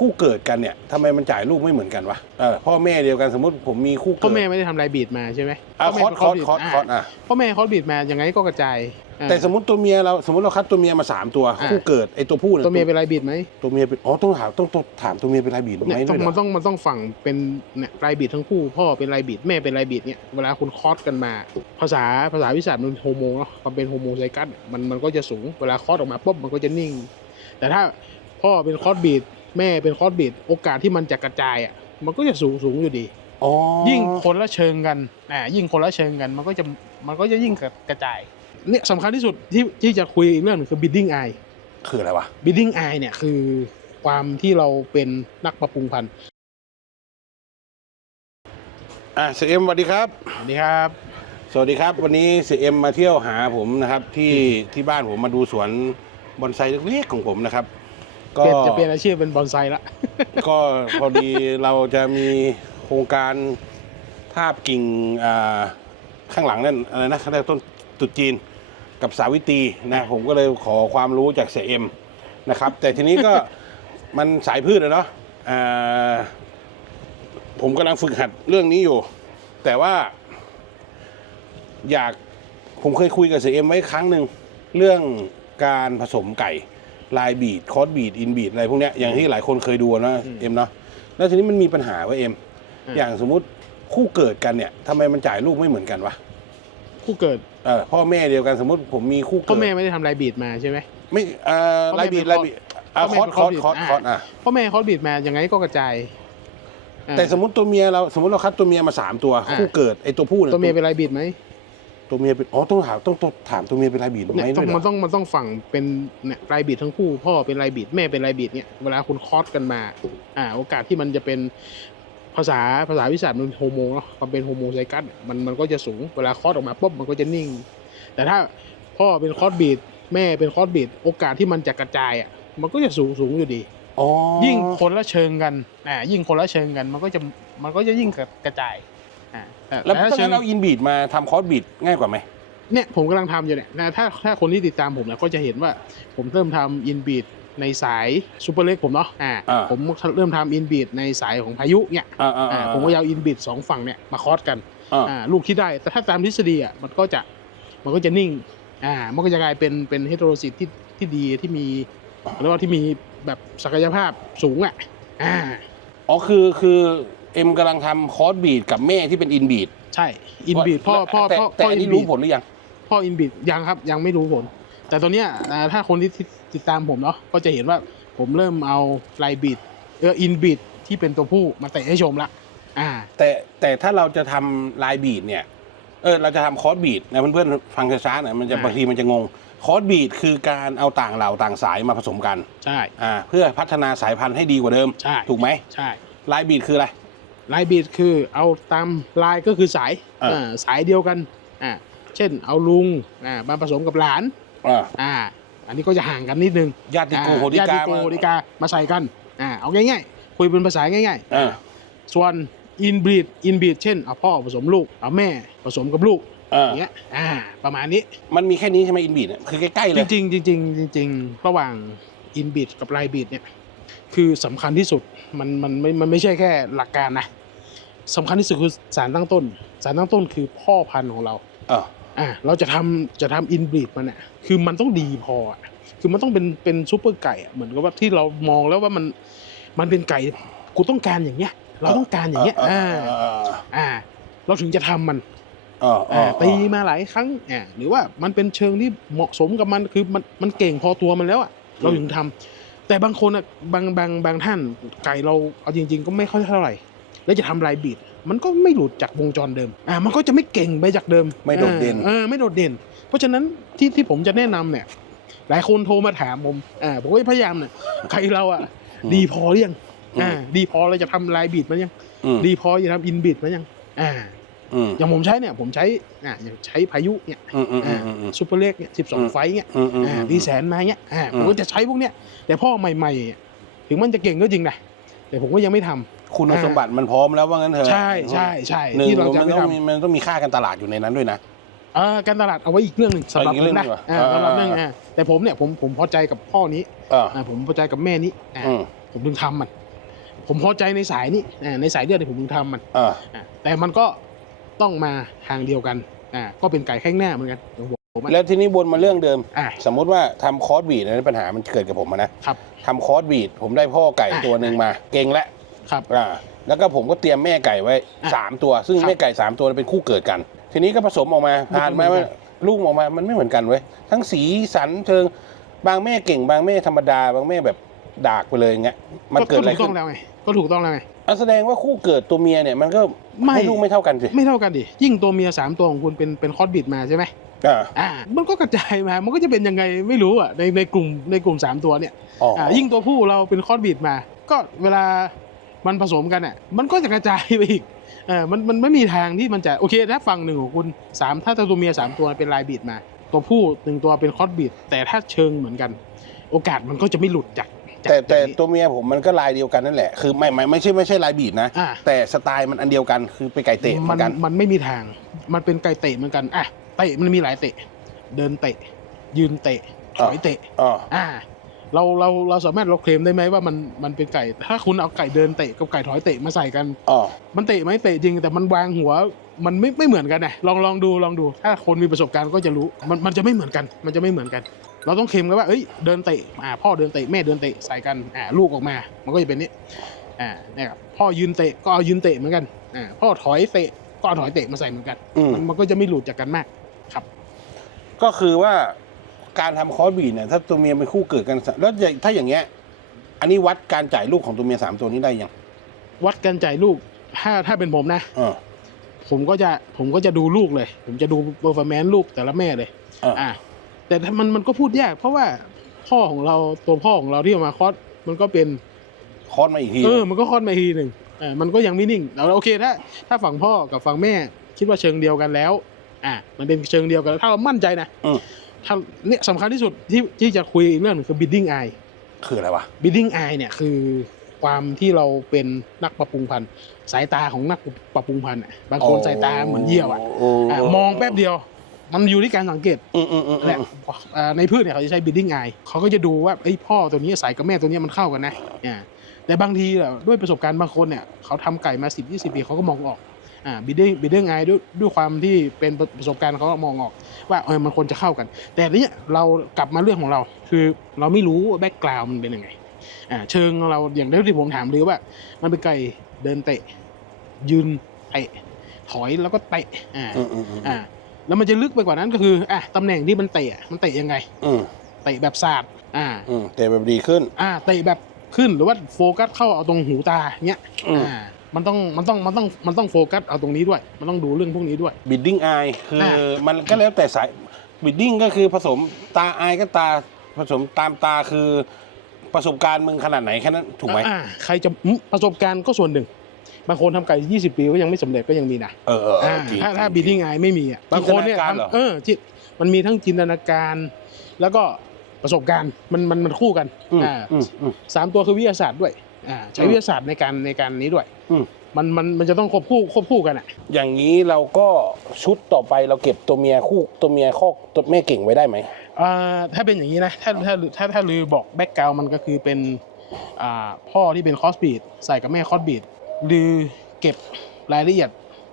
คู่เกิดกันเนี่ยทำไมมันจ่ายลูกไม่เหมือนกันวะเออพ่อแม่เดียวกันสมมติผมมีคู่เกิพ่อดแม่ไม่ได้ทำลายบีดมาใช่ไหมอะพ่คอร์สแม่คอร์สคอร์สคอร์สอะพ่อแม่คอร์สบีดมายังไงก็กระจายอ่าแต่สมมติตัวเมียเราสมมติเราคัดตัวเมียมาสามตัวอะคู่เกิดไอตัวผู้นี่ตัวเมียเป็นลายบีดไหมตัวเมียเป็นอ๋อต้องถามต้องต้องถามตัวเมียเป็นลายบีดไหมเนี่ยด้ต้วอยงเหรมันอต้องมันต้องฝั่งเป็นเนี่ยลายบีดทั้งคู่พ่อเป็นลายบีดแม่เป็นลายบีดเนี่ยเวลาคุณคอร์สกันมา ภาษาภาษาวิชามันโฮโมเนาะมันเป็นโฮโมไซกัสมันมันก็จะสูงเวลาคอร์สออกมาปุ๊บมันก็จะนิ่ง แต่ถ้าพ่อเป็นคอร์สบีด แม่เป็นคอร์สบีดโอกาสที่มันจะกระจายอะมันก็จะสูงสูงอยู่ดีอ๋อยิ่งคนละเชิงกันอ่ายิ่งคนละเชิงกัน มันก็จะมันก็จะยิ่งกระจายเนี่ยสำคัญที่สุดที่ที่จะคุยอีกเรื่องหนึงคือ bidding eye คืออะไรวะ bidding eye เนี่ยคือความที่เราเป็นนักปรับปรุงพันธุ์อะเสียเอ็มสวัสดีครับสวัสดีครับ สวัสดีครับ วันนี้เสียเอ็มมาเที่ยวหาผมนะครับ ที่ที่บ้านผมมาดูสวนบอนไซเล็กๆของผมนะครับ ก็เปลี่ยนจะเปลี่ยนอาชีพเป็นบอนไซละ ก็พอดีเราจะมีโครงการทาบกิ่งอ่าข้างหลังนั่นอะไรนะเขาเรียกต้นตรุดจีนกับสาวิตรีนะผมก็เลยขอความรู้จากเสียเอ็มนะครับ แต่ทีนี้ก็มันสายพืชอะเนาะอ่าผมกำลังฝึกหัดเรื่องนี้อยู่ แต่ว่า อยากผมเคยคุยกับเสียเอ็มไว้ครั้งหนึ่งเรื่องการผสมไก่ ลายบีดคอร์สบีดอินบีดอะไรพวกเนี้ยอย่างที่หลายคนเคยดูนะอืมเอ็มเนาะแล้วทีนี้มันมีปัญหาว่าเอ็มอืมอย่างสมมุติคู่เกิดกันเนี่ยทำไมมันจ่ายลูกไม่เหมือนกันวะคู่เกิดเออพ่อแม่เดียวกันสมมติผมมีคู่พ่เกิอดแม่ไม่ได้ทำลายบีดมาใช่ไหมไม่เอ่อพ่อแม่ลายบีดเป็นลายบีดอะพ่อคอร์สแม่คอร์สเป็นคอร์สอ่าคอร์สอะพ่อแม่คอร์สบีดมายังไงก็กระจายอ่าแต่สมมติตัวเมียเราสมมติเราคัดตัวเมียมาสามตัวอ่าคู่เกิดไอตัวผู้นี่ตัวเมียเป็นลายบีดไหม ตัวเมียเป็นอ๋อต้องถามต้องต้องถามตัวเมียเป็นลายบีดไหมเนี่ยด้ต้วอยงเหรมันอต้องมันต้องฝั่งเป็นเนี่ยลายบีดทั้งคู่พ่อเป็นลายบีดแม่เป็นลายบีดเนี่ยเวลาคุณคอร์สกันมา อ่า โอกาสที่มันจะเป็นภาษาภาษาวิชามันโฮโมเนาะมันเป็นโฮโมไซกัสมันมันก็จะสูงเวลาคอร์สออกมาปุ๊บมันก็จะนิ่ง แต่ถ้าพ่อเป็นคอร์สบีดแม่เป็นคอร์สบีดโอกาสที่มันจะกระจายอะมันก็จะสูงสูงอยู่ดี อ๋อยิ่งคนละเชิงกันอ่ายิ่งคนละเชิงกันมันก็จะมันก็จะยิ่งกระจายอ่าแต่ แล้วถ้าถ้าเชิงั้งนเอาอินบีดมาทำคอร์สบีดง่ายกว่าไหมเนี่ยผมกำลังทำอยู่เนี่ยนะถ้าถ้าคนที่ติดตามผมเนี่ยก็จะเห็นว่าผมเริ่มทำอินบีดในสายซูเปอร์เล็กผมเนาะอ่าอ่าผมเริ่มทำอินบีดในสายของพายุเนี่ยอ่าอ่าอ่าอ่าผมก็ยาวอินบีดสองฝั่งเนี่ยมาคอร์สกันอ่าอ่าลูกที่ได้แต่ถ้าตามทฤษฎีอะมันก็จะมันก็จะนิ่งอ่ามันก็จะกลายเป็นเป็นเฮตโรซิตที่ที่ดีที่มีเรียกว่าที่มีแบบศักยภาพสูงอะอ่าอ๋อคือคือ เอ็มกำลังทำคอร์สบีดกับแม่ที่เป็นอินบีดใช่อินบีดพ่อพ่อแต่พ่อแต่พ่ออันอินี้นบีรู้ดผลหรือยังพ่ออินบิดยังครับ ยังไม่รู้ผล แต่ตอนเนี้ยอ่าถ้าคนที่ติดตามผมเนาะก็จะเห็นว่าผมเริ่มเอาไลบิดเอออินบิดที่เป็นตัวผู้มาเตะให้ชมละอ่า แต่แต่ถ้าเราจะทำลายบีดเนี่ยเออเราจะทำคอร์สบีดนะเพื่อนๆฟังช้าๆหน่อยมันจะอ่าบางทีมันจะงงคอร์สบีดคือการเอาต่างเหล่าต่างสายมาผสมกันใช่อ่าเพื่อพัฒนาสายพันธุ์ให้ดีกว่าเดิม ใช่ ถูกไหมใช่ ลายบีดคืออะไร ไลบิดคือเอาตามลายก็คือสายอ่าอ่าสายเดียวกันอ่าเช่นเอาลุงอ่ามาผสมกับหลานอ่าอ่าอันนี้ก็จะห่างกันนิดนึงญาติโกอ่โหติญาติกาโกโหติกามาใส่กันอ่าเอาง่ายๆ คุยเป็นภาษาง่ายๆอ่าส่วนอินบีดอินบีดเช่นเอาพ่อผสมลูกเอาแม่ผสมกับลูกอ่าอย่างเงี้ยอ่าประมาณนี้มันมีแค่นี้ใช่ไหมอินบีดเนี่ยคือใกล้ๆเลจย ริงๆจริงๆจริงๆระหว่างอินบีดกับไลบีดเนี่ยคือสำคัญที่สุดมันมันไม่มันไม่ใช่แค่หลักการนะ สำคัญที่สุดคือสารตั้งต้น สารตั้งต้นคือพ่อพันธุ์ของเราเอออ่าเราจะทำจะทำอินบีดมันเนี่ยคือมันต้องดีพออะคือมันต้องเป็นเป็นซูเปอร์ไก่อะเหมือนกับว่าที่เรามองแล้วว่ามันมันเป็นไก่กูต้องการอย่างเงี้ย เราต้องการอย่างเงี้ยเออ่าอเอออ่า เราถึงจะทำมันเออเออ่าอตีมาหลายครั้งอ่าหรือว่ามันเป็นเชิงที่เหมาะสมกับมันคือมันมันเก่งพอตัวมันแล้วอะเราถึงทำแต่บางคนอะบางบางบางท่านไก่เราเอาจริง ๆ ก็ไม่ค่อยเท่าไหร่ แล้วจะทำลายบีดมันก็ไม่หลุดจากวงจรเดิมอ่ามันก็จะไม่เก่งไปจากเดิมไม่โดดเด่น เออไม่โดดเด่น เพราะฉะนั้นที่ที่ผมจะแนะนำเนี่ย หลายคนโทรมาถามผมอ่าผมก็พยายามเนี่ยใครเราอะ ดีพอหรือยังอ่าดีพอเราจะทำลายบีดมันยัง อืมดีพอจะทำอินบีดมันยัง อ่า อืมอย่างผมใช้เนี่ยผมใช้อ่าอย่างใช้พายุเนี่ย อืมอืมอืมอืมซูเปอร์เล็กเนี่ยสิบสองไฟท์เนี่ยอืมอืม อ่าดีแสนมาเนี่ยอ่าอืผม มก็จะใช้พวกเนี้ยแต่พ่อใหม่ๆอะถึงมันจะเก่งก็จริงนะแต่ผมก็ยังไม่ทำ คุณสมบัติมันพร้อมแล้วว่างั้นเถอะใช่ใช่ใช่หนึ่งที่เราจะมันไม่ต้องทำมีมันต้องมีค่าการตลาดอยู่ในนั้นด้วยนะเอ่อการตลาดเอาไว้อีกเรื่องหนึ่งสำหรับอีกผเรื่อมงนะดีกว่าอ่าอ่าสำหรับเรื่องอ่าแต่ผมเนี่ยผมผมพอใจกับพ่อนี้เอออ่าผมพอใจกับแม่นี้อ่าอืมผมถึงทำมัน ผมพอใจในสายนี้อ่าในสายเลือดที่ผมถึงทำมันอ่าอ่าแต่มันก็ต้องมาทางเดียวกันอ่าก็เป็นไก่แข้งหน้าเหมือนกันของผมอะแล้วทีนี้วนมาเรื่องเดิมอ่าสมมุติว่าทำคอร์สบีดนะปัญหามันเกิดกับผมอะนะครับทำคอร์สบีดผมได้พ่อไก่อะตัวหนึ่งมา เก่งแล้ว ครับอ่าแล้วก็ผมก็เตรียมแม่ไก่ไว้ อะสามตัว ซึ่งครับแม่ไก่สามตัวเป็นคู่เกิดกัน ทีนี้ก็ผสมออกมาผ่านมาไม่เหมือนกัน ลูกออกมามันไม่เหมือนกันเว้ยทั้งสีสันเชิงบางแม่เก่งบางแม่ธรรมดา บางแม่แบบดากไปเลยอย่างเงี้ยมันเกิดอะไรถูกต้ขึ้องนแล้วไงก็ถูกต้องแล้วไง อะแสดงว่าคู่เกิดตัวเมียเนี่ยมันก็ไม่ ให้ลูกไม่เท่ากันสิไม่เท่ากันดิยิ่งตัวเมียสามตัวของคุณเป็นเป็นคอร์สบิดมาใช่ไหมอ่าอ่า มันก็กระจายมา มันก็จะเป็นยังไงไม่รู้อะในในกลุ่มในกลุ่มสามตัวเนี่ยอ๋อออ่ายิ่งตัวผู้เราเป็นคอร์สบิดมา ก็เวลา มันผสมกันอะมันก็จะกระจายไปอีกเออมันมันไม่มีทางที่มันจะโอเคถ้าฝั่งหนึ่งของคุณสามถ้าตัวเมียสามตัวเป็นลายบีดมา ตัวผู้หนึ่งตัวเป็นคอร์สบีดแต่ถ้าเชิงเหมือนกัน โอกาสมันก็จะไม่หลุดจากจากแต่แต่จากนี้ตัวเมียผมมันก็ลายเดียวกันนั่นแหละ คือไม่ไม่ไม่ใช่ไม่ใช่ลายบีดนะอ่าแต่สไตล์มันอันเดียวกันคือไปนไก่เตะเหมืมัอนนกัน มันไม่มีทาง มันเป็นไก่เตะเหมือนกัน อะ เตะมันมีหลายเตะ เดินเตะ ยืนเตะ ถอยเตะอ๋ออ่า เราเราเราสามารถเราเคลมได้ไหมว่ามันมันเป็นไก่ ถ้าคุณเอาไก่เดินเตะกับไก่ถอยเตะมาใส่กันอ๋อมันเตะไหมเตะจริง แต่มันวางหัวมันไม่ไม่เหมือนกันนะลองลองดูลองดู ถ้าคนมีประสบการณ์ก็จะรู้มันมันจะไม่เหมือนกัน มันจะไม่เหมือนกัน เราต้องเคลมกันว่าเอ้ยเดินเตะอ่าพ่อเดินเตะแม่เดินเตะใส่กันอ่าลูกออกมา มันก็จะเป็นนี้อ่าเนี่ยครับพ่อยืนเตะก็เอายืนเตะเหมือนกันอ่าพ่อถอยเตะก็เอาถอยเตะมาใส่เหมือนกันอืมมันมันก็จะไม่หลุดจากกันมากครับ ก็คือว่า การทำคอร์สบีดเนี่ยถ้าตัวเมียเป็นคู่เกิดกันสแล้วอย่างถ้าอย่างเงี้ย อันนี้วัดการจ่ายลูกของตัวเมียสามตัวนี้ได้ยังวัดกันจ่ายลูก ถ้าถ้าเป็นผมนะ เออ ผมก็จะผมก็จะดูลูกเลย ผมจะดูเปอร์ฟอร์แมนซ์ลูกแต่ละแม่เลยเอออ่าแต่ถ้ามันมันก็พูดยาก เพราะว่าพ่อของเราตัวพ่อของเราที่เอามาคลอดมันก็เป็น คอร์สมาอีกทีเออ มันก็คลอดมาทีหนึ่งอ่ามันก็ยังไม่นิ่งเราโอเคถ้าถ้าฝั่งพ่อกับฝั่งแม่ คิดว่าเชิงเดียวกันแล้ว อ่ามันเป็นเชิงเดียวกันถ้าเรามั่นใจนะอืม ถ้าเนี่ยสำคัญที่สุดที่ที่จะคุยอีกเรื่องหนึงคือ bidding eye คืออะไรวะ bidding eye เนี่ยคือความที่เราเป็นนักปรับปรุงพันธุ์สายตาของนักปรับปรุงพันธุ์อะบางคนสายตาเหมือนเยี่ยวอะอะมองแป๊บเดียว มันอยู่ที่การสังเกตอืมอืมอืมแหละอ่าในพืชเนี่ยเขาจะใช้ bidding eye เขาก็จะดูว่าไอ้ยพ่อตัวนี้สายกับแม่ตัวนี้มันเข้ากันนะอ่าแต่บางทีอะด้วยประสบการณ์บางคนเนี่ยเขาทำไก่มา10 20ปีเขาก็มองออก อ่า bidding bidding eye ด้วยด้วยความที่เป็นประสบการณ์เขาก็มองออก ว่าเออมันควรจะเข้ากัน แต่เนี้ยเรากลับมาเรื่องของเรา คือเราไม่รู้แบ็กกราวมันเป็นยังไงอ่าเชิงของเราอย่างที่ผมถามเลยว่า มันเป็นไก่เดินเตะ ยืนเตะถอยแล้วก็เตะอ่าอืมอืมอืมอ่าแล้วมันจะลึกไปกว่านั้นก็คืออะตำแหน่งที่มันเตะอะมันเตะยังไงอืมเตะแบบศาสตร์อ่าอืมแต่แบบดีขึ้น อ่าเตะแบบขึ้นหรือว่าโฟกัสเข้าเอาตรงหูตาเงี้ยอืมอ่า มันต้องมันต้องมันต้องมันต้องโฟกัสเอาตรงนี้ด้วย มันต้องดูเรื่องพวกนี้ด้วย บิดดิ้งไอคืออามันก็แล้วแต่สายบิดดิ้งก็คือผสมตาไอก็ตาผสมตามตาคือประสบการณ์มึงขนาดไหนแค่นั้นถูกไหมอ่าใครจะอืมประสบการณ์ก็ส่วนหนึ่งบางคนทำไก่ 20 ปีก็ยังไม่สำเร็จก็ยังมีนะเออเออเอออ่าจริงถ้าถ้าจริงบีดิ้งไอไม่มีอะบางคนเนี่ยจินตนาการเหรอทำเออจิตมันมีทั้งจินตนาการ แล้วก็ประสบการณ์มันมันมันคู่กันอืมอ่าอืมอืมสามตัวคือวิทยาศาสตร์ด้วย อ่าใช้อืมวิทยาศาสตร์ในการในการนี้ด้วยอืม มันมันมันจะต้องควบคู่ควบคู่กันอะ อย่างนี้เราก็ชุดต่อไปเราเก็บตัวเมียคู่ตัวเมียข้อตัวแม่เก่งไว้ได้ไหม อ่าถ้าเป็นอย่างนี้นะ ถ้าถ้าถ้าถ้าลือบอกแบ็กกราวมันก็คือเป็นอ่าพ่อที่เป็นคอสบีดใส่กับแม่คอสบีดลือเก็บรายละเอียด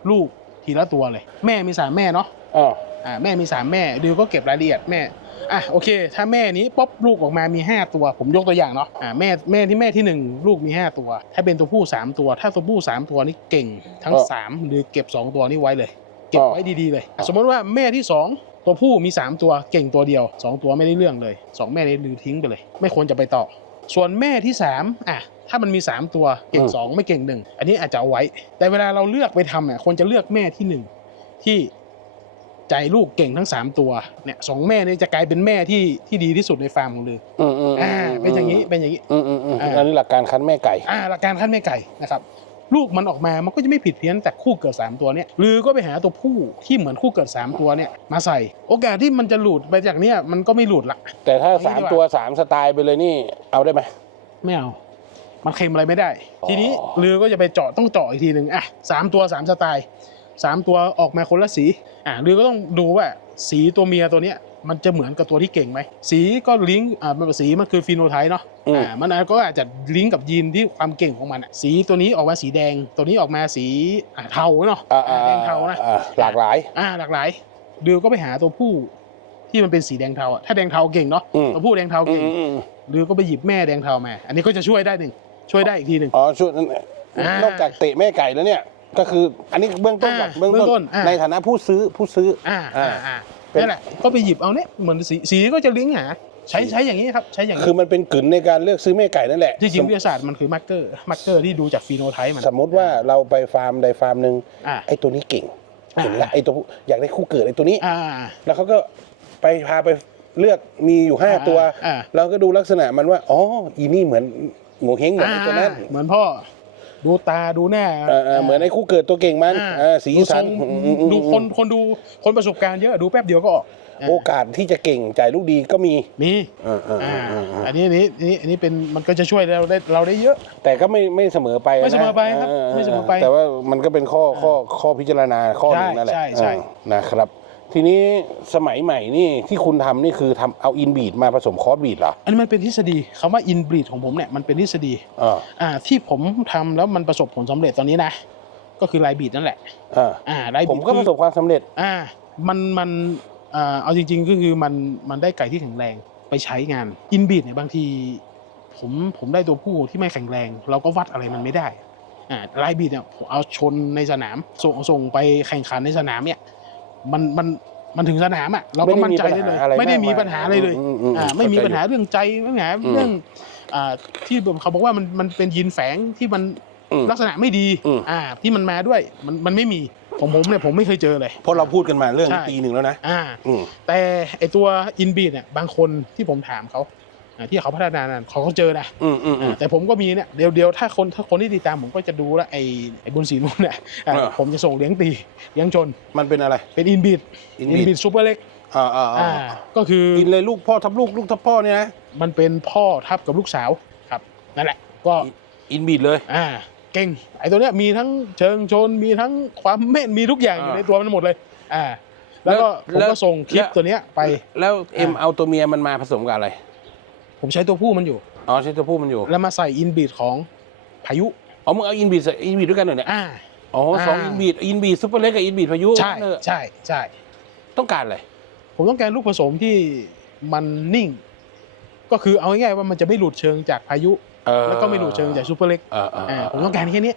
ลูกทีละตัวเลย แม่มีสามแม่เนาะอ๋ออ่าแม่มีสามแม่ลือก็เก็บรายละเอียดแม่ อะโอเค ถ้าแม่นี้ป๊บลูกออกมามี 5 ตัว ผมยกตัวอย่างเนาะอ่าแม่แม่ที่แม่ที่ 1 ลูกมี 5 ตัว ถ้าเป็นตัวผู้ 3 ตัว ถ้าตัวผู้ 3 ตัวนี่เก่งทั้ง 3 หรือเก็บ 2 ตัวนี่ไว้เลย เก็บไว้ดีๆเลยอะสมมติว่าแม่ที่ 2 ตัวผู้มี 3 ตัวเก่งตัวเดียว 2 ตัวไม่ได้เรื่องเลย 2 แม่นี้ลือทิ้งไปเลย ไม่ควรจะไปต่อ ส่วนแม่ที่3อะถ้ามันมี 3 ตัวเก่ง 2 ไม่เก่ง 1 อันนี้อาจจะเอาไว้ แต่เวลาเราเลือกไปทำอะควรจะเลือกแม่ที่ 1 ที่ ใจลูกเก่งทั้ง 3 ตัวเนี่ยสองแม่เนี่ยจะกลายเป็นแม่ที่ที่ดีที่สุดในฟาร์มของลืออืมอืมอ่าเป็นอย่างนี้เป็นอย่างนี้ อืมอืมอืมอ่า อันนี้หลักการคั้นแม่ไก่ อ่าหลักการขั้นแม่ไก่นะครับ ลูกมันออกมามันก็จะไม่ผิดเพี้ยนจากคู่เกิด 3 ตัวเนี่ยหรือก็ไปหาตัวผู้ที่เหมือนคู่เกิด 3 ตัวเนี่ยมาใส่ โอกาสที่มันจะหลุดไปจากเนี้ยมันก็ไม่หลุดละ แต่ถ้าเอางี้สามดีกว่า ตัวสามสไตล์ไปเลยนี่เอาได้ไหม ไม่เอา มันเค็มอะไรไม่ได้ อ๋อ ทีนี้เรือก็จะไปเจาะต้องเจาะอีกทีหนึ่งอะสามตัวสามสไตล์ สามตัวออกมาคนละสีอะเรือก็ต้องดูว่าสีตัวเมียตัวเนี้ยมันจะเหมือนกับตัวที่เก่งไหม สีก็ลิงก์อ่ามันสีมันคือฟีโนไทป์เนาะอืมอ่ามันก็อาจจะลิงก์กับยีนที่ความเก่งของมันอะสีตัวนี้ออกมาสีแดง ตัวนี้ออกมาสีอ่าเทาเนาะอ่าอ่าแดงเทานะอ่หลากหลายอ่าหลากหลายดิวก็ไปหาตัวผู้ที่มันเป็นสีแดงเทาอะถ้าแดงเทาเก่งเนาะอืมตัวผู้แดงเทาอืเก่งมอืมดิวก็ไปหยิบแม่แดงเทามา อันนี้ก็จะช่วยได้หนึ่งช่วยได้อีกทีหนึ่งอ๋อช่วยนั่นอ่านนอกจากเตะแม่ไก่แล้วเนี่ย ก็คืออันนี้เบื้องต้นก่อนอ่าเบื้องเบื้องต้ต้นนอ่า ในฐานะผู้ซื้อผู้ซื้ออ่าอ่าอ่าอ่าเป็น นั่นแหละก็ไปหยิบเอาเนี่ยเหมือนสีสีก็จะลิงก์หา ใช้ใช้อย่างนี้ครับ ใช้อย่างคืนี้อมันเป็นกลืนในการเลือกซื้อแม่ไก่นั่นแหละที่จริงวิทยาศาสตร์มันคือมาร์กเกอร์มาร์กเกอร์ที่ดูจากฟีโนไทป์มันสมมติว่าเราไปฟาร์มใดฟาร์มหนึ่งอ่า ไอ้ตัวนี้เก่งอ่า เห็นละไอ้ตัวอยากได้คู่เกิดไอ้ตัวนี้ อ่า แล้วเขาก็ไปพาไปเลือกมีอยู่ห้าอ่าตัว อ่า เราก็ดูลักษณะมันว่าอ๋ออีนี่เหมือนหมูเฮงเหมือนไอ้ตัวนั้นอ่าเหมือนพ่อ ดูตาดูหน้าเออเออเหมือนไอ้คู่เกิดตัวเก่งมันอ่าเออสีดูทสัรนงอืมอืมอืมดูคนคนดูคนประสบการณ์เยอะดูแป๊บเดียวก็ออกโอกาสที่จะเก่งจ่ายลูกดีก็มีมีเออเออเออ่าอเออเอออันนี้อันนี้อันนี้อันนี้เป็นมันก็จะช่วยเราได้เราได้เยอะ แต่ก็ไม่ไม่เสมอไปนะไม่เสมอไปครับออไม่เสมอไป แต่ว่ามันก็เป็นข้อข้อข้อพิจารณาข้อหนึ่งนั่นแหละใช่ใช่ใช่เออนะครับ ทีนี้สมัยใหม่นี่ที่คุณทำนี่คือทำเอาอินบีดมาผสมคอร์สบีดเหรออันนี้มันเป็นทฤษฎีคำว่าอินบรีดของผมเนี่ยมันเป็นทฤษฎีอ่าอ่าที่ผมทำแล้วมันประสบผลสำเร็จตอนนี้นะ ก็คือไลบีดนั่นแหละอ่าอ่าไลบีดผมก็ประสบความสำเร็จ อ่ามันมันอ่าเอาจริง ๆ ก็คือมันมันได้ไก่ที่แข็งแรงไปใช้งานอินบีดเนี่ยบางที ผมผมได้ตัวผู้ที่ไม่แข็งแรง เราก็วัดอะไรมันไม่ได้อ่าไลบีดเนี่ยผมเอาชนในสนามส่งส่งไปแข่งขันในสนามเนี่ย มันมันมันถึงสนามอะเราก็มั่นใจได้เลย ไม่ได้มีปัญหาอะไรเลยอืมอืมอ่าไม่มีปัญหาเรื่องใจไม่มีปัญหาอืมเรื่องอ่าที่เขาบอกว่ามันมันเป็นยีนแฝงที่มันอืมลักษณะไม่ดีอืมอ่าที่มันมาด้วยมันมันไม่มีผมผมเนี่ยผมไม่เคยเจอเลย เพราะเราพูดกันมาเรื่องใช่ปีหนึ่งแล้วนะอ่าอืมแต่ไอตัวอินบีดเนี่ยบางคนที่ผมถามเขาอ่า ที่เขาพัฒนานั้นเขาก็เจอนะอืมอืมอืมอ่าแต่ผมก็มีเนี่ยเดียวเดียวถ้าคนถ้าคนที่ติดตามผมก็จะดูแลวไอไอบุญศรีนุ่นเนี่ยอ่าเออผมจะส่งเลี้ยงตีเลี้ยงจนมันเป็นอะไรเป็นอินบีด Inbreed อินบีดซูเปอร์เล็กอ่าอ่าอ่าอ่าก็คือกินเลยลูกพ่อทับลูกลูกทับพ่อเนี่ยนะมันเป็นพ่อทับกับลูกสาวครับนั่นแหละก็อินบีดเลยอ่าเก่งไอตัวเนี้ยมีทั้งเชิงชนมีทั้งความแม่นมีทุกอย่างอยู่อ่าในตัวมันหมดเลยอ่าแล้วก็ผมแล้วก็ส่งคลิปแล้วตัวเนี้ยไปแล้วเอ็มอ่าเอาตัวเมียมันมาผสมกับอะไร ผมใช้ตัวผู้มันอยู่ อ๋อใช่ตัวผู้มันอยู่แล้วมาใส่อินบีดของพายุ อ๋อมึงเอาอินบีดใส่อินบีดด้วยกันเหรอเนี่ยอ่า อ๋อสองอ่า อินบีดอินบีดซุปเปอร์เล็กกับอินบีดพายุใช่เนอะใช่ใช่ ต้องการอะไรผมต้องการลูกผสมที่มันนิ่ง ก็คือเอาง่ายๆว่ามันจะไม่หลุดเชิงจากพายุ เออแล้วก็ไม่หลุดเชิงจากซูเปอร์เล็กเออเอออ่าเออผมต้องการแค่นี้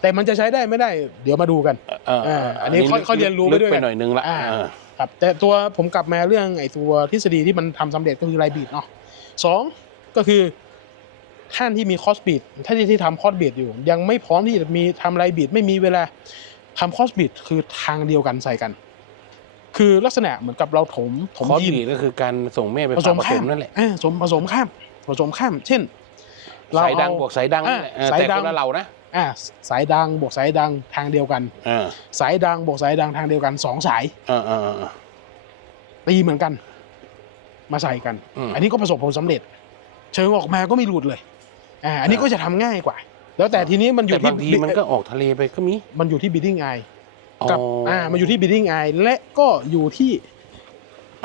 แต่มันจะใช้ได้ไม่ได้ เดี๋ยวมาดูกัน เออเอออันนี้ค่อยค่อยเรียนรู้ไปลึกด้วยไปกันหน่อยนึงละอ่า เออครับ แต่ตัวผมกลับมาเรื่องไอ้ตัวทฤษฎีที่มันทำสำเร็จก็คือไลบีดเนาะ สองก็คือท่านที่มีคอสบีดท่านที่ที่ทำคอสบีดอยู่ ยังไม่พร้อมที่จะมีทำไลบีดไม่มีเวลาทำคอสบีดคือทางเดียวกันใส่กัน คือลักษณะเหมือนกับเราถมถมคอร์สยีนบีดก็คือการส่งแม่ไปผผ่าสผมสข้ามมนั่นแหละอ่าผสมผสมข้ามผสมข้าม เช่นเรสายดังเอบวกสายดังนั่นแหละอ่าเออสายแต่ดัคงนละเหล่านะอ่าสายดังบวกสายดังทางเดียวกันเออสายดังบวกสายดังทางเดียวกันสองสายเออเออเออตีเหมือนกัน มาใส่กัน อืม อันนี้ก็ประสบผลสำเร็จ เชิงออกมาก็ไม่หลุดเลยอ่าอันนี้ก็จะทำง่ายกว่า แล้วแต่ทีนี้มันอแต่ยู่ที่บางทีมันก็ออกทะเลไปก็มีมันอยู่ที่ bidding eye กับอ๋ออ่อ่ามันอยู่ที่ bidding eye และก็อยู่ที่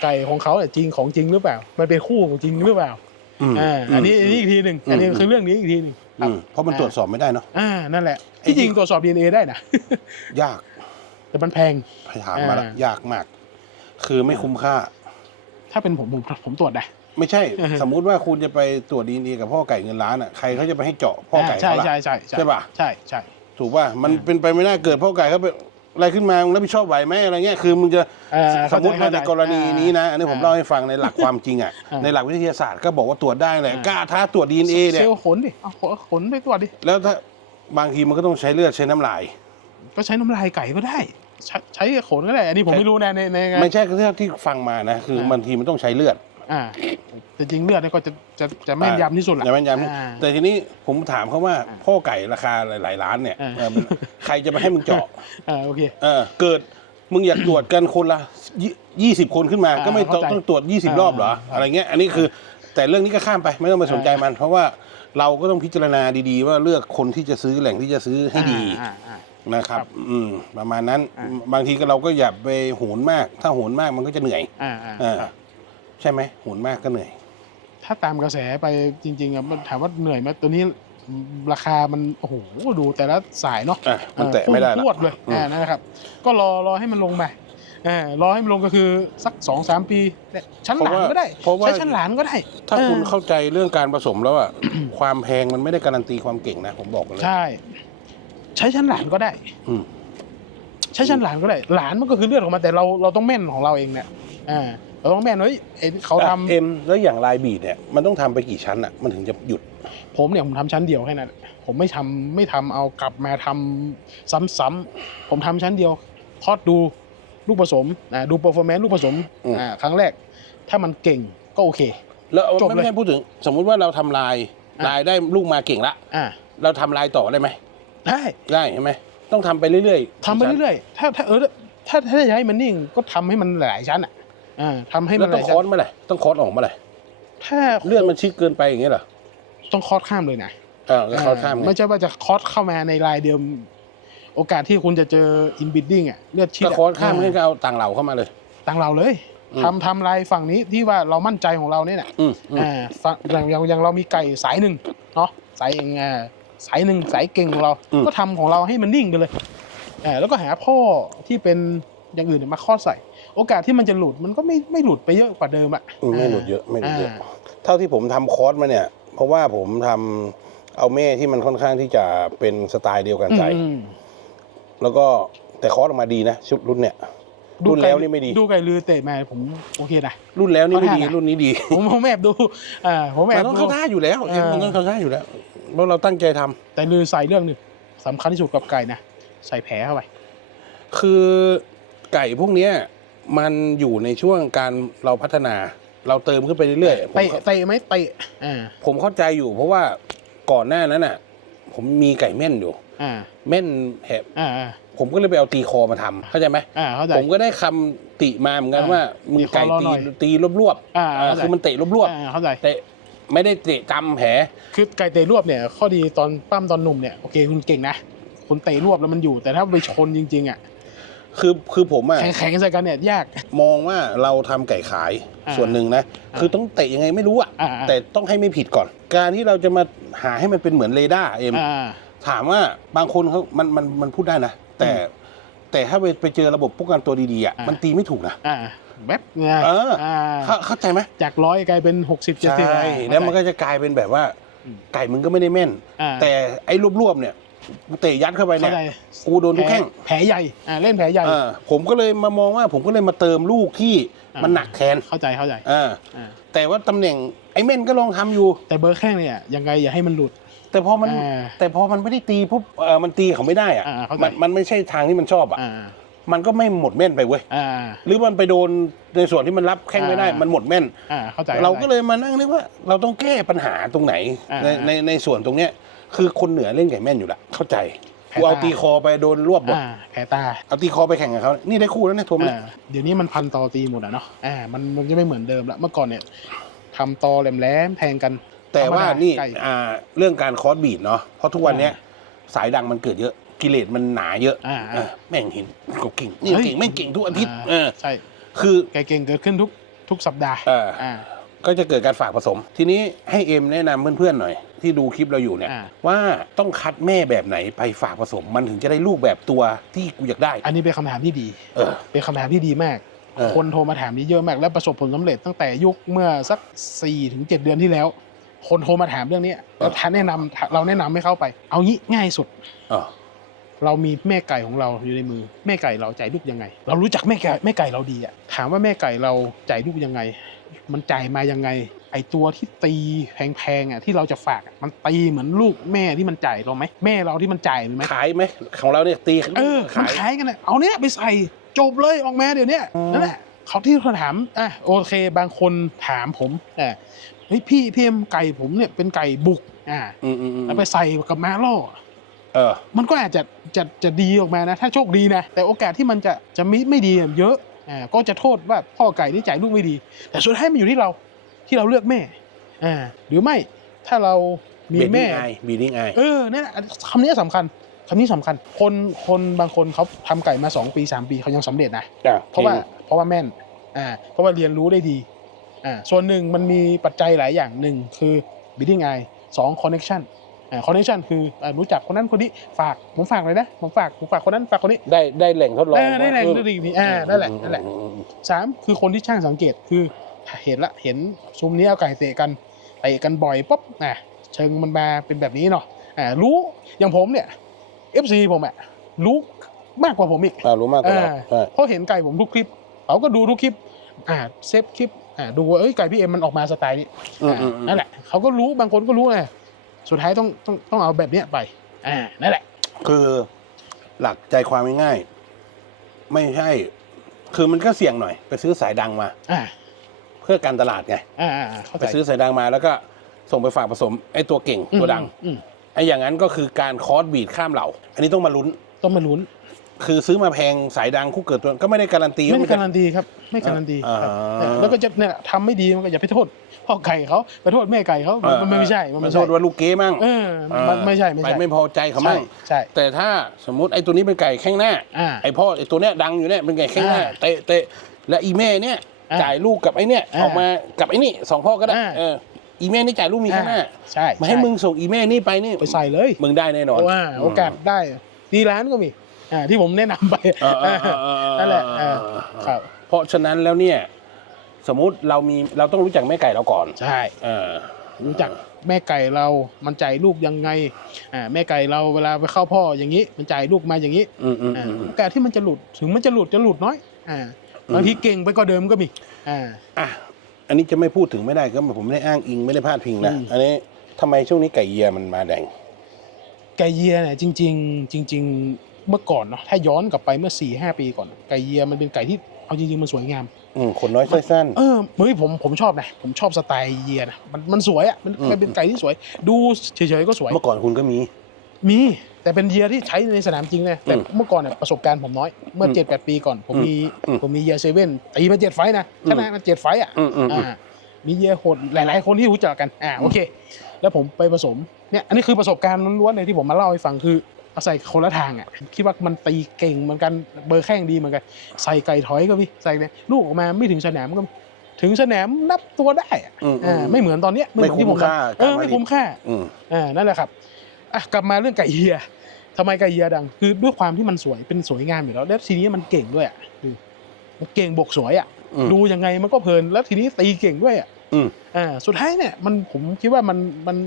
ไก่ของเขาแหละจริงของจริงหรือเปล่า มันเป็นคู่ของจริงหรือเปล่ามอ่าอันนี้อันนี้อีกทีหนึ่งอันนี้อืมคือเรื่องนี้อีกทีหนึ่งคอืรับมเพราะมันตรวจสอบไม่ได้เนาะ อ่านั่นแหละไอ้ที่ ที่จริงตรวจสอบ DNA ได้นะ ยากแต่มันแพง ถามมาแล้วอ่าย ยากมาก คือไม่คุ้มค่า ถ้าเป็นผมผมผมตรวจได้ไม่ใช่ อือฮึ สมมุติว่าคุณจะไปตรวจดีเอ็นกับพ่อไก่เงินล้านอะใครเขาจะไปให้เจาะพ่อไก่ใช่เขาล่ะ ใช่ใช่ใช่ปะใช่ใช่ ถูกป่ะมันอ่าเป็นไปไม่น่าเกิดพ่อไก่เขาเป็นอะไรขึ้นมามึงรับผิดชอบไหวไหมอะไรเงี้ยคือมึงจะอ่าสมมติเข้าว่าใจในกรณีนี้นะอันนี้ผมอ่าเล่าให้ฟังในหลักความจริงอะอ่าในหลักวิทยาศาสตร์ก็บอกว่าตรวจได้แหละอ่ากล้าท้าตรวจดีเอ็นเอเนี่ยเซลล์ขนดิเอาขนไปตรวจดิ แล้วถ้าบางทีมันก็ต้องใช้เลือดใช้น้ำลาย ก็ใช้น้ำลายไก่ก็ได้ ใช้ใช้ขนก็ได้อันนี้ผมใช่ไม่รู้นะในในงานไม่ใช่เรื่องที่ฟังมานะ คืออ่าบางทีมันต้องใช้เลือด อ่าแต่จริงเลือดเนี่ยก็จะจะจะแม่นยำที่สุดแหละอย่าแม่นยำอ่าแต่ทีนี้ผมถามเขาว่าอ่าพ่อไก่ราคาหลายๆล้านเนี่ยอ่าเออมันใครจะมาให้มึงเจาะอ่าโอเคเออเกิดมึงอยากตรวจกันคนละยี่สิบคนขึ้นมาอ่าก็ไม่ต้องเข้าใจต้องตรวจยี่สิบอ่ารอบเหรออ่าอะไรเงี้ย อันนี้คือแต่เรื่องนี้ก็ข้ามไปไม่ต้องไปสนใจมัน เพราะว่าเราก็ต้องพิจารณาดีๆ ว่าเลือกคนที่จะซื้อแหล่งที่จะซื้อให้ดีอ่าอ่า นะครับครับ อืมประมาณนั้นอ่า บางทีก็เราก็อย่าไปโหนมาก ถ้าโหนมากมันก็จะเหนื่อยอ่าอ่าอ่าครับใช่ไหมโหนมากก็เหนื่อย ถ้าตามกระแสไปจริงๆอะมันถามว่าเหนื่อยไหมตัวนี้ราคามันโอ้โหดูแต่ละสายเนาะอะมันแตะไม่ได้พุ่งละพรวดเลยอืม อ่านะครับ ก็รอรอให้มันลงไปเออรอให้มันลงก็คือสักสองสามปีเนี่ยชั้นหลานก็ได้เพราะว่า ใช้ชั้นหลานก็ได้ ถ้าคุณออเข้าใจเรื่องการผสมแล้วอะความแพงมันไม่ได้การันตีความเก่งนะ ผมบอกเลย ใช่ ใช้ชั้นหลานก็ได้อืมใช้ชั้นหลานก็ได้ หลานมันก็คือเลือดของมันแต่เราเราต้องแม่นของเราเองเนี่ยอ่าเราต้องแม่นเฮ้ยไอ้เขาทำเอ็มแล้วอย่างลายบีดเนี่ยมันต้องทำไปกี่ชั้นอะมันถึงจะหยุด ผมเนี่ยผมทำชั้นเดียวแค่นั้นผมไม่ทำไม่ทำเอากลับมาทำซ้ำๆผมทำชั้นเดียวทอดดูลูกผสมอ่าดูเปอร์ฟอร์แมนซ์ลูกผสมอืมอ่าครั้งแรก ถ้ามันเก่งก็โอเค แล้วเอาจบไม่เลยใช่พูดถึง สมมุติว่าเราทำลายอะลายได้ลูกมาเก่งละอ่าเราทำลายต่อได้ไหม ได้ได้ใช่ไหมต้องทำไปเรื่อยๆทำไปเรื่อยๆถ้าถ้าเออถ้าถ้าจะให้มันนิ่งก็ทำให้มันหลายชั้นอะอ่าทำให้แล้มัวนหต้องลายคชั้อร์สนเมื่อไหร่ต้องคอร์สออกเมื่อไหร่ถ้าเลื่อนมันชิดเกินไปอย่างเงี้ยเหรอต้องคอร์สข้ามเลยนะเออแล้วเขาข้ามไงไม่ใช่ว่าจะคอร์สเข้ามาในลายเดิม โอกาสที่คุณจะเจออินบิดดิ้งอะเลือดชิดก็อะคอร์สข้ามอ่ให้ก็เอาต่างเหล่าเข้ามาเลย ต่างเราเลยอืม ทำทำลายฝั่งนี้ที่ว่าเรามั่นใจของเราเนี่ยแหละ อืมอืม อ่าฝั่งอย่างอย่างอย่างเรามีไก่สายหนึ่งเนาะสายเองอ่า สายหนึ่งสายเก่งของเรา ก็ทำของเราให้มันนิ่งไปเลยอ่าแล้วก็หาพ่อที่เป็นอย่างอื่นมาครอบใส่ โอกาสที่มันจะหลุดมันก็ไม่ไม่หลุดไปเยอะกว่าเดิมอะอืมไม่หลุดเยอะไม่หลุดเยอะอ่าเท่าที่ผมทำคอร์สมาเนี่ย เพราะว่าผมทำเอาแม่ที่มันค่อนข้างที่จะเป็นสไตล์เดียวกันใส่อืมแล้วก็แต่คอร์สออกมาดีนะชุดรุ่นเนี่ยรุ่นแล้วนี่ไม่ดี ดูไก่ลือเตะมาผมโอเคนะรุ่นแล้วนี่ไม่ดีเขาห้านะรุ่นนี้ดี ผมผมแอบดูอ่าผมแอมันบต้องดูเข้าท่าอยู่แล้วเออมันต้องเข้าท่าอยู่แล้ว เพราะเราตั้งใจทำแต่ลือใส่เรื่องหนึ่งสำคัญที่สุดกับไก่นะใส่แผลเข้าไป คือไก่พวกเนี้ยมันอยู่ในช่วงการเราพัฒนา เราเติมขึ้นไปเรื่อยๆผม เตะเตะไหมเตะอ่าผมเข้าใจอยู่เพราะว่าก่อนหน้านั้นน่ะ ผมมีไก่เม่นอยู่ อ่าเม่นแหบอ่าอ่าผมก็เลยไปเอาตีคอมาทำเข้าใจไหมอ่าเข้าใจ ผมก็ได้คำติมาเหมือนกันอ่าว่ามึงไก่ตีคอรอหตีน่อยตีรวบอ่าๆอ่าเข้าใจ คือมันเตะรวบอ่าเข้าใจ ๆเตะ ไม่ได้เตะจำแผลคือไก่เตะรวบเนี่ย ข้อดีตอนปั้มตอนหนุ่มเนี่ยโอเคคุณเก่งนะคุณเตะรวบแล้วมันอยู่ แต่ถ้าไปชนจริง ๆอะคือคือผมอะแข็งแข็งๆใส่กันเนี่ยยาก มองว่าเราทำไก่ขายอ่าส่วนหนึ่งนะอ่าคือต้องเตะยังไงไม่รู้อะอ่าแต่ต้องให้ไม่ผิดก่อน การที่เราจะมาหาให้มันเป็นเหมือนเรดาร์เอ็มอ่าถามว่าบางคนเขามันมันมันพูดได้นะแต่ แต่ถ้าไปไปเจอระบบป้องกันตัวดีๆอะอ่ามัมันตีไม่ถูกนะอ่า แวบเนี่ยเออ อ่าเข้าเข้าใจไหมจากร้อยกลายเป็นหกสิบเจ็ดใช่สิบแล้วมันก็จะกลายเป็นแบบว่าอืมไก่มึงก็ไม่ได้แม่นแต่ไอ้รวบๆเนี่ยกูเตะยัดเข้าไปเข้าเนี่ยใจกูโดนทุกแข้งแผลใหญ่อ่าเล่นแผลใหญ่ เออผมก็เลยมามองว่า ผมก็เลยมาเติมลูกที่อ่ามั มันหนักแทนเข้าใจเข้าใจเอออ่าแต่ว่าตำแหน่งไอ้เม่นก็ลองทำอยู่ แต่เบอร์แข้งเนี่ยยังไงอย่าให้มันหลุด แต่พอมันอ่าแต่พอมันไม่ได้ตีปุ๊บเออมันตีเขาไม่ได้อะอ่าเข้าใจ มันมันไม่ใช่ทางที่มันชอบอะอ่า มันก็ไม่หมดแม่นไปเว้ยอ่า หรือมันไปโดนในส่วนที่มันรับแข้งไม่ได้อ่ามั มันหมดแม่น อ่าเข้าใจ เราข้ก็ใจเลยมานั่งนึกว่าเราต้องแก้ปัญหาตรงไหน อ่าในในในส่วนตรงเนี้ยคือคนเหนือเล่นไก่แม่นอยู่ละเข้าใจแผลกูเอาตา ตีคอไปโดนรวบหมดอ่าแผลตาเอาตีคอไปแข่งกับเขานี่ได้คู่แล้วเนี่ยโทรมาอ่าเดี๋ยวนี้มันพันตอตีหมดอะเนาะอ่ามันมันจะไม่เหมือนเดิมละเมื่อก่อนเนี่ยทำตอแหลมๆแทงกันแต่ว่าธรรมดนี่ไก่ อ่าเรื่องการคอร์สบีดเนาะเพราะทุกวันเนี้ยสายดังมันเกิดเยอะ กิเลสมันหนาเยอะอ่าเออแม่งเห็นก็เก่งนี่เฮ้ยเก่งไม่งเก่งทุกอาทิตย์อ่าเออใช่คือ ไก่เก่งเกิดขึ้นทุกทุกสัปดาห์เอออ่าก็จะเกิดการฝากผสม ทีนี้ให้เอ็มแนะนำเพื่อนๆหน่อย ที่ดูคลิปเราอยู่เนี่ย อ่า ว่าต้องคัดแม่แบบไหนไปฝากผสม มันถึงจะได้ลูกแบบตัวที่กูอยากได้ อันนี้เป็นคำถามที่ดี เออ เป็นคำถามที่ดีมาก เออ คนโทรมาถามนี้เยอะมาก และประสบผลสำเร็จตั้งแต่ยุคเมื่อสัก4ี่ถึงเเดือนที่แล้ว คนโทรมาถามเรื่องนี้แล้วท่านแนะนำเราแนะนำให้เข้าไป เอางี้ง่ายสุด เออ เรามีแม่ไก่ของเราอยู่ในมือ แม่ไก่เราจ่ายลูกยังไง เรารู้จักแม่ไก่แม่ไก่เราดีอะถามว่าแม่ไก่เราจ่ายลูกยังไง มันจ่ายมายังไง ไอตัวที่ตีแพงๆอะที่เราจะฝากอะมันตีเหมือนลูกแม่ที่มันจ่ายเราไหมแม่เราที่มันจ่ายไหมขายไหมของเราเนี่ยตีเออมันขายขายกันนะเอาเนี้ยไปใส่จบเลยออกมาเดี๋ยวเนี้ยอืมนั่นแหละเขาที่เขาถามอะโอเค บางคนถามผมอะเฮ้ยพี่พี่เอ็มไก่ผมเนี่ยเป็นไก่บุกอ่าอืมอืมอืมแล้วไปใส่กับมาล่อ เออ มันก็อาจจะจะจะดีออกมานะ ถ้าโชคดีนะ แต่โอกาสที่มันจะจะไม่ไม่ดีเยอะอ่าก็จะโทษว่าพ่อไก่ที่จ่ายลูกไม่ดี แต่สุดท้ายมันอยู่ที่เราที่เราเลือกแม่อ่าหรือไม่ถ้าเรามีเบดดิ้แม่งไอบีดิ้งไอเออนั่นแหละคำนี้สำคัญคำนี้สำคัญ คนคนบางคนเขาทำไก่มา 2 ปี 3 ปีเขายังสำเร็จนะอ่เพราะว่าจงเพราะว่าแม่นอ่าเพราะว่าเรียนรู้ได้ดีอ่าส่วนหนึ่งมันมีปัจจัยหลายอย่างหนึ่งคือ bidding eye สอง connection อ่า connection คืออ่ารู้จักคนนั้นคนนี้ฝากผมฝากเลยนะผมฝากผมฝากคนนั้นฝากคนนี้ได้ได้แหล่งทดลองเออได้แหล่งเพิ่มได้ดีอ่านั่นแหละนั่นแหละอืมอืมอืมสามคือคนที่ช่างสังเกตคือเห็นละเห็นซุมนี้เอาไก่เตะกันเตะกันบ่อยปุ๊บอะเชิงมันมาเป็นแบบนี้เนาะอ่ารู้อย่างผมเนี่ย FC ผมอะรู้มากกว่าผมอีกอ่ารู้มากกว่าเราอ่าใช่เพราะเห็นไก่ผมทุกคลิปเขาก็ดูทุกคลิปอ่าเซฟคลิปอ่าดูว่าเอ้ยไก่พี่เอ็มมันออกมาสไตล์นี้อืมอ่าอืมอืมนั่นแหละเขาก็รู้บางคนก็รู้ไง สุดท้ายต้องต้องต้องเอาแบบเนี้ยไปอ่านั่นแหละ คือหลักใจความง่ายๆไม่ใช่ คือมันก็เสี่ยงหน่อย ไปซื้อสายดังมา อ่าเพื่อการตลาดไงอ่าอ่าอ่าเข้าใจไปซื้อสายดังมาแล้วก็ส่งไปฝากผสมไอ้ตัวเก่งตัวดังอืมไอ้อย่างนั้นก็คือการคอร์สบีดข้ามเหล่า อันนี้ต้องมาลุ้นต้องมาลุ้น คือซื้อมาแพงสายดังคู่เกิดตัวก็ไม่ได้การันตีไม่ว่าได้มันจะการันตีครับไม่การันตีอ่าครับอ่าแล้วก็จะเนี่ยทำไม่ดีมันก็อย่าไปโทษพ่อไก่เขาไปโทษแม่ไก่เขามันมันไม่ใช่มันมัไม่นโทใช่ษว่าลูกเก๊มั่งเออมันไม่ใช่ไม่ไปใช่ไม่พอใจเขาใช่มั่งใช่แต่ถ้าสมมุติไอ้ตัวนี้เป็นไก่แข้งหน้าอ่าไอ้พ่อไอ้ตัวเนี้ยดังอยู่เนี่ยเป็นไก่แข้งหน้าอ่าเตะเตะและอีแม่เนี่ยอ่าจ่ายลูกกับไอ้เนี่ยอ่าออกมากับไอ้นี่สองพ่อก็ได้อ่าเอออีแม่นี่จ่ายลูกมีข้างหน้าใช่มาให้ช่มึงส่งอีแม่นี่ไปนี่ไปใส่เลย มึงได้แน่นอนว่าโอกาสได้ดีร้านก็มี อ่าที่ผมแนะนำไปเออเออเออเออนั่นแหละเออครับ เพราะฉะนั้นแล้วเนี่ย สมมุติเรามีเราต้องรู้จักแม่ไก่เราก่อนใช่ เออ รู้จักแม่ไก่เรา มันจ่ายลูกยังไง อ่า แม่ไก่เราเวลาไปเข้าพ่ออย่างนี้ มันจ่ายลูกมาอย่างนี้ อืมอืมอ่าอืม โอกาสที่มันจะหลุด ถึงมันจะหลุดจะหลุดน้อย อ่าอืมบางทีเก่งไปกว่าเดิมก็มี อ่า อะอันนี้จะไม่พูดถึงไม่ได้ก็ผมไม่ได้อ้างอิงไม่ได้พาดพิงนะ อืม อันนี้ทำไมช่วงนี้ไก่เยียมันมาแดง ไก่เยียเนี่ยจริง ๆ จริง ๆ เมื่อก่อนเนาะถ้าย้อนกลับไปเมื่อ4ี่หปีก่อน ไก่เยียมันเป็นไก่ที่เอาจริงๆมันสวยงามอืมคนน้อยไส้สั้นเออเฮ้ยผมผมชอบนะผมชอบสไตล์เยียนะมันมันสวยอะมันอืมมันเป็นไก่ที่สวย ดูเฉยๆก็สวย เมื่อก่อนคุณก็มี มี แต่เป็นเยียที่ใช้ในสนามจริงเลยแต่อืมเมื่อก่อนเนี่ยประสบการณ์ผมน้อยเมื่ออืมเจ็ดแปดปีก่อน ผมอืมมีอืมผมมีเยียเซเว่นตีมาเจ็ดไฟต์นะชนะมาเจ็ดไฟต์อะอืมอืมอืมอ่ามีเยียโหดหลายๆ คนที่รู้จักกันอ่าโอเค แล้วผมไปผสมเนี่ยอันนี้คือประสบการณ์ล้วนๆเลยที่ผมมาเล่าให้ฟังคือ เอาใส่คนละทางอะคิดว่ามันตีเก่งเหมือนกันเบอร์แข้งดีเหมือนกัน ใส่ไก่ถอยก็มีใส่เนี่ยลูกออกมาไม่ถึงสนามก็มีถึงสนามนับตัวได้อะอืมอ่าไม่เหมือนตอนเนี้ยไม่เหมือนที่ผมไม่คุ้มค่าทำเออการผลิตไม่คุ้มค่าอืมอ่านั่นแหละครับอะกลับมาเรื่องไก่เฮียทำไมไก่เฮียดัง คือด้วยความที่มันสวยเป็นสวยงามอยู่แล้วแล้วทีนี้มันเก่งด้วยอะดูมันเก่งบวกสวยอะอืมดูยังไงมันก็เพลินแล้วทีนี้ตีเก่งด้วยอะอืมอ่าสุดท้ายเนี่ยมันผมคิดว่ามันมัน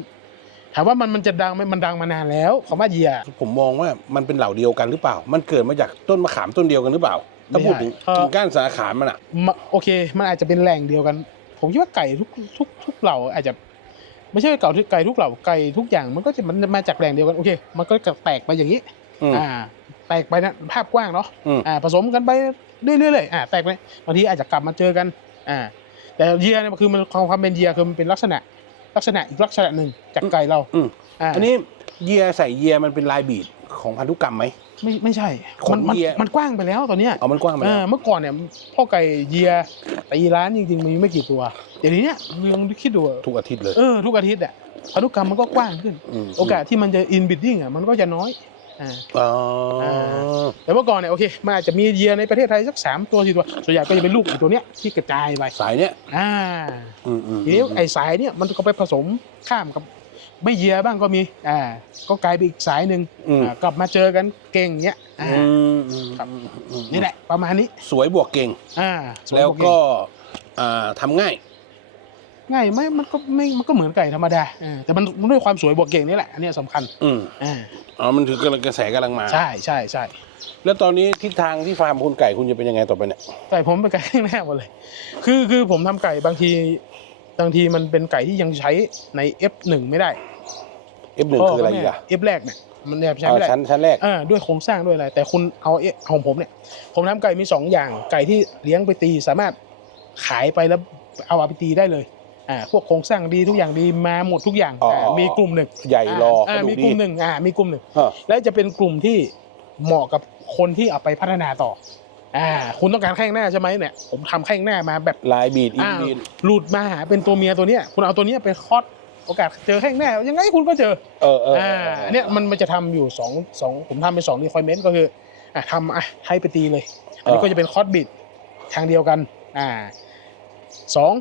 ถามว่ามันมันจะดังไหมมันดังมานานแล้วคำว่าเยียผมมองว่ามันเป็นเหล่าเดียวกันหรือเปล่า มันเกิดมาจากต้นมะขามต้นเดียวกันหรือเปล่าถ้าพูดถึงไม่ใช่เอ่อกิ่งก้านสาขามันอะมะโอเค มันอาจจะเป็นแหล่งเดียวกัน ผมคิดว่าไก่ทุกทุกทุกเหล่าอาจจะไม่ใช่ไก่ทุกไก่ทุกเหล่าไก่ทุกอย่างมันก็จะมันมาจากแหล่งเดียวกันโอเค มันก็จะแตกไปอย่างนี้อืมอ่า แตกไปนะภาพกว้างเนาะอืมอ่า ผสมกันไปเรื่อยๆเลยอ่าแตกไปบางทีอาจจะกลับมาเจอกัน อ่า แต่เยียเนี่ยมันคือมันความความเป็นเยียคือมันเป็นลักษณะ ลักษณะอีกลักษณะหนึ่งจากไก่เราอืมอ่าอันนี้เยียใส่เยียมันเป็นลายบีดของพันธุกรรมไหม ไม่ไม่ใช่ขนมันมันเยียมันกว้างไปแล้วตอนเนี้ยเอามันกว้างไปเอแล้วอเมื่อก่อนเนี่ยพ่อไก่เยียตีร้านจริงๆมีไม่กี่ตัวเดี๋ยวนี้เนี่ยลองคิดดูอะทุกอาทิตย์เลยเออทุกอาทิตย์อะพันธุกรรมมันก็กว้างขึ้นมโอกาสที่มันจะอินบิดดิ้งอะมันก็จะน้อย อ่า อ๋อแต่เมื่อก่อนเนี่ยโอเคมันอาจจะมีเยียในประเทศไทยสักสามตัวสี่ตัวส่วนใหญ่ก็จะเป็นลูกไอ้ตัวเนี้ยที่กระจายไปสายเนี้ยอ่าอืมอืมทีนี้ไอ้สายเนี่ยมันก็ไปผสมข้ามกับไม่เยียบ้างก็มีอ่าก็กลายเป็นอีกสายหนึ่งอืมอ่ากลับมาเจอกันเก่งเนี้ยอ่า อืมอืมครับ อืมนี่แหละประมาณนี้สวยบวกเก่งอ่าส่นแล้วพเงก็อ่าทำง่าย ง่ายไหมมันก็ไม่มันก็เหมือนไก่ธรรมดาอ่าแต่มันมันด้วยความสวยบวกเก่งนี่แหละอันเนี้ยสำคัญอืมอ่าอ๋อมันคือกำลังกระแสกำลังมา ใช่ใช่ใช่แล้วตอนนี้ทิศทางที่ฟาร์มคุณไก่คุณจะเป็นยังไงต่อไปเนี่ยไก่ผมเป็นไก่ข้างหน้าหมดเลย คือคือผมทำไก่บางทีบางทีมันเป็นไก่ที่ยังใช้ใน F1 ไม่ได้ F1 คืออะไรอีกอะ F แรกเนี่ยมันเนี่ยใช้เอาไม่ได้ชั้นชั้นแรก อ่าด้วยโครงสร้างด้วยอะไร แต่คุณเอาเอของผมเนี่ย ผมทำไก่มีสองอย่าง ไก่ที่เลี้ยงไปตีสามารถขายไปแล้วเอาไปตีได้เลย อ่าพวกโครงสร้างดีทุกอย่างดีมาหมดทุกอย่างอ๋ออ่ามีกลุ่มหนึ่งใหญ่รออ่ากระดูมีกกดีลุ่มหนึ่งอ่ามีกลุ่มหนึ่ง เออ และจะเป็นกลุ่มที่เหมาะกับคนที่เอาไปพัฒนาต่อ อ่า คุณต้องการแข้งหน้าใช่ไหมเนี่ย ผมทำแข้งหน้ามาแบบลายบีดอินอ่าบีดหลุดมาหาเป็นตัวเมียตัวเนี้ย คุณเอาตัวเนี้ยไปคลอดโอกาสเจอแห้งแน่ยังไงคุณก็เจอ เออเอออ่าอันเนี้ยมันมันจะทำอยู่สองสองผมทำเป็นสองรีคอยเมนต์ก็คืออะทำอะให้ไปตีเลย อันนี้ก็จะเป็นคอร์สบีดทางเดียวกัน อ่าสอง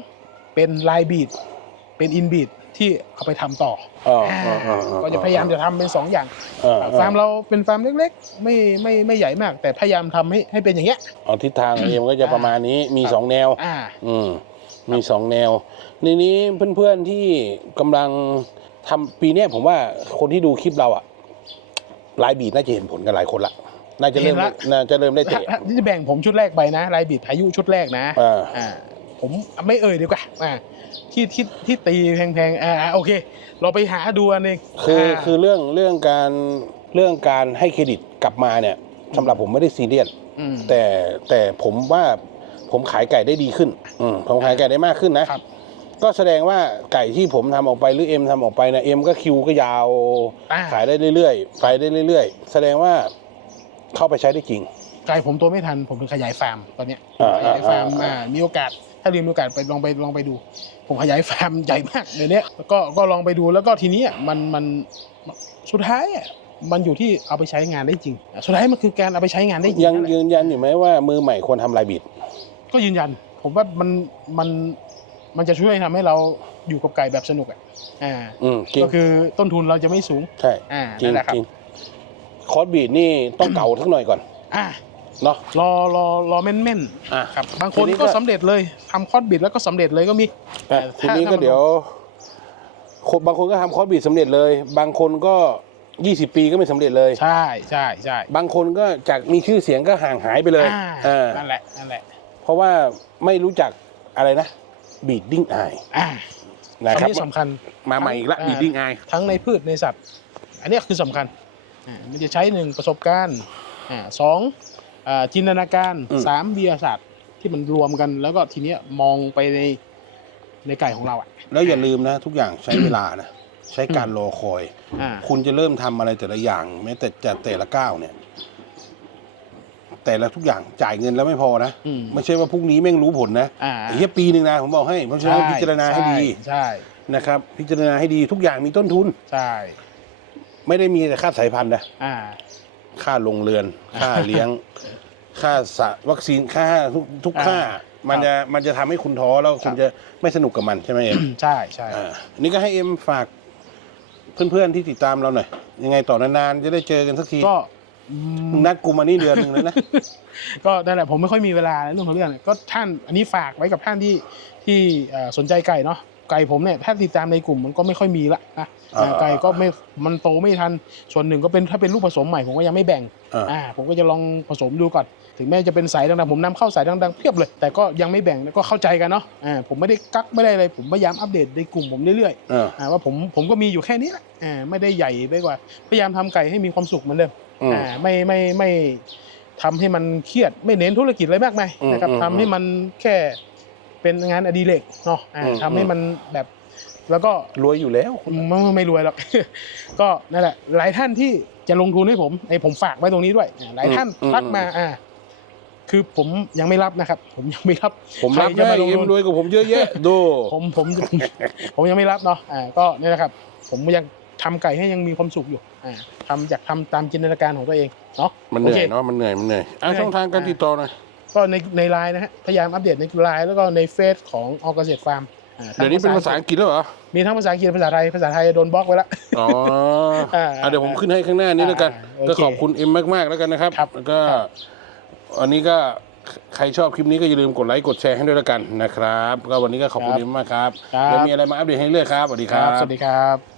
เป็นลายบีดเป็นอินบีดที่เอาไปทำต่อเอออ่าเออเออเออก็จะพยายามจะทำเป็นสองอย่างเออเออฟาร์มเราเป็นฟาร์มเล็กๆ ไม่ไม่ไม่ใหญ่มาก แต่พยายามทำให้ให้เป็นอย่างเงี้ย เอาทิศทางเอ็มก็จะประมาณนี้มีสองแนว อ่า อืมมีสองแนวในนี้เพื่อนๆที่กำลังทำปีเนี้ยผมว่าคนที่ดูคลิปเราอะลายบีดน่าจะเห็นผลกันหลายคนละน่าจะเริ่มเห็นละ น่าจะเริ่มได้ถ้าเตะถ้าที่จะแบ่งผมชุดแรกไปนะลายบีดพายุชุดแรกนะ เอออ่า ผมไม่เอ่ยดีกว่าอ่าที่ที่ที่ตีแพงๆอ่าโอเค เราไปหาดูอันเองคืออ่าคือเรื่องเรื่องการเรื่องการให้เครดิตกลับมาเนี่ยสำหรับผมไม่ได้ซีเรียสมแต่แต่ผมว่าผมขายไก่ได้ดีขึ้นอืมผมขายไก่ได้มากขึ้นนะครับ ก็แสดงว่าไก่ที่ผมทำออกไปหรือเอ็มทำออกไปนะเอ็มก็คิวก็ยาว อ่าขายได้เรื่อยๆไปได้เรื่อยๆ แสดงว่าเข้าไปใช้ได้จริง ไก่ผมตัวไม่ทันผมถึงขยายฟาร์มตอนเนี้ยอ่าขยายฟาร์มอ่าอ่ามีโอกาส ถ้าเรียนมีโอกาสไปลองไปลองไปดู ผมขยายฟาร์มใหญ่มากเดี๋ยวนี้ก็ก็ลองไปดูแล้วก็ทีนี้อะมันมันสุดท้ายอะมันอยู่ที่เอาไปใช้งานได้จริงอะสุดท้ายมันคือการเอาไปใช้งานได้จริงยังนั่นแหละยืนยันอยู่ไหมว่ามือใหม่ควรทำลายบิด ก็ยืนยัน ผมว่ามันมันมันจะช่วยทำให้เราอยู่กับไก่แบบสนุกอะอ่าอืมจริงก็คือต้นทุนเราจะไม่สูงใช่อ่าจรินั่งนแหละครับจริงคอร์สบีดนี่ต้องเก่าสักหน่อยก่อน อ่า เนาะ รอรอรอแม่นแม่นอะๆครับบางคนทีนี้ก็ ก็สำเร็จเลยทำคอร์สบิดแล้วก็สำเร็จเลยก็มีอะแต่ทีถ้านี้ถ้าก็มันเดี๋ยวคนบางคนก็ทำคอร์สบีดสำเร็จเลย บางคนก็ยี่สิบปีก็ไม่สำเร็จเลย ใช่ใช่ใช่บางคนก็จากมีชื่อเสียงก็ห่างหายไปเลยอ่าเออนั่นแหละนั่นแหละเพราะว่าไม่รู้จักอะไรนะบีดดิ้งไออ่านะครับคำนี้สำคัญ มาใหม่อีกละอ่า บีดดิ้งไอทั้งในพืชในสัตว์ อันเนี้ยคือสำคัญอ่ามันจะใช้หนึ่งประสบการณ์อ่าสองอ่า จินตนาการสามวิทยาศาสตร์ที่มันรวมกัน แล้วก็ทีเนี้ยมองไปในในไก่ของเราอะ แล้วอย่าลืมนะทุกอย่างใช้เวลานะใช้การรอคอย อ่า คุณจะเริ่มทำอะไรแต่ละอย่างแม้แต่จะแต่ละก้าวเนี่ย แต่ละทุกอย่างจ่ายเงินแล้วไม่พอนะอืมไม่ใช่ว่าพรุ่งนี้แม่งรู้ผลนะอ่าไอ้เหี้ยปีหนึ่งนะผมบอกให้เพราะฉะนั้นพิจารณาให้ดีใช่นะครับ พิจารณาให้ดีทุกอย่างมีต้นทุน ใช่ไม่ได้มีแต่ค่าสายพันธุ์นะอ่า ค่าลงเรือน ค่าเลี้ยง ค่าสะวัคซีนค่าทุกทุกอ่าค่า มันครับจะมันจะทำให้คุณท้อแล้วคุครัณบจะไม่สนุกกับมันใช่ไหมเอ็มใช่ใช่อ่าอันนี่ก็ให้เอ็มฝากเพื่อนๆที่ติดตามเราหน่อย ยังไงต่อนานๆจะได้เจอกันสักทีก็อืมมึงนัดกูมานี่เดือนหนึ่งแล้วนะ ก็นั่นแหละผมไม่ค่อยมีเวลาในเรื่องของเรื่องเนี่ยก็ท่านอันนี้ฝากไว้กับท่านที่ที่เอ่อสนใจไก่เนาะ ไก่ผมเนี่ยถ้าติดตามในกลุ่มมันก็ไม่ค่อยมีละนะอ่าไก่ก็ไม่มันโตไม่ทันส่วนหนึ่งก็เป็นถ้าเป็นลูกผสมใหม่ผมก็ยังไม่แบ่งอ่าอ่าผมก็จะลองผสมดูก่อนถึงแม้จะเป็นสายดังๆผมนำเข้าสายดังๆเพียบเลย แต่ก็ยังไม่แบ่งแล้วก็เข้าใจกันเนาะอ่าผมไม่ได้กักไม่ได้อะไรผมพยายามอัปเดตในกลุ่มผมเรื่อยเออๆอ่าว่าผมผมก็มีอยู่แค่นี้แหละอ่าไม่ได้ใหญ่ไปกว่า พยายามทำไก่ให้มีความสุขเหมือนเดิมอืมอ่าไม่ไม่ไม่ทำให้มันเครียดไม่เน้นธุรกิจอะไรมากมายอืมนะครับอืมทำให้มันแค่ เป็นงานอดิเรกเนาะอ่าอืม ทำให้มันแบบแล้วก็ รวยอยู่แล้วไม่ไม่ไม่รวยหรอก ก็นั่นแหละ หลายท่านที่จะลงทุนให้ผมไอ้ผมฝากไว้ตรงนี้ด้วยอ่าหลายท่านอืมทักมาอืมอ่า คือผมยังไม่รับนะครับ ผมยังไม่รับ ผมรับใคจะได้มาลงเอ็มทุนรวยกว่าผมเยอะแยะ ดู ผมผมผมผมยังไม่รับเนาะอ่าก็นี่แหละครับ ผมยังทำไก่ให้ยังมีความสุขอยู่ อ่าทำอยากทำตามจินตนาการของตัวเองเนาะมันเหนื่อยโค เนาะมันเหนื่อยมันเหนื่อยอะเหนื่อย ช่องทางการอ่าติดต่อหน่อย ก็ในในไลน์นะฮะพยายามอัปเดตในไลน์แล้วก็ในเฟซของอเกษตรฟาร์มอ่าทั้งเดี๋ยวนี้เป็นภาษาอังกฤษแล้วเหรอ มีทั้งภาษาอังกฤษภาษาไทยภาษาไทยโดนบล็อกไว้แล้ว อ๋ออ่าอะเดี๋ยวผมขึ้นให้ข้างหน้านี้แล้วกันอ่าโอเคก็ขอบคุณเอ็มมาก ๆ แล้วกันนะครับครับแล้วก็ครับวันนี้ก็ใครชอบคลิปนี้ก็อย่าลืมกดไลค์กดแชร์ให้ด้วยแล้วกันนะครับ ก็วันนี้ก็ขอบคุณครับเอ็มมากครับครับเดี๋ยวมีอะไรมาอัปเดตให้เรื่อยครับ สวัสดีครับ สวัสดีครับ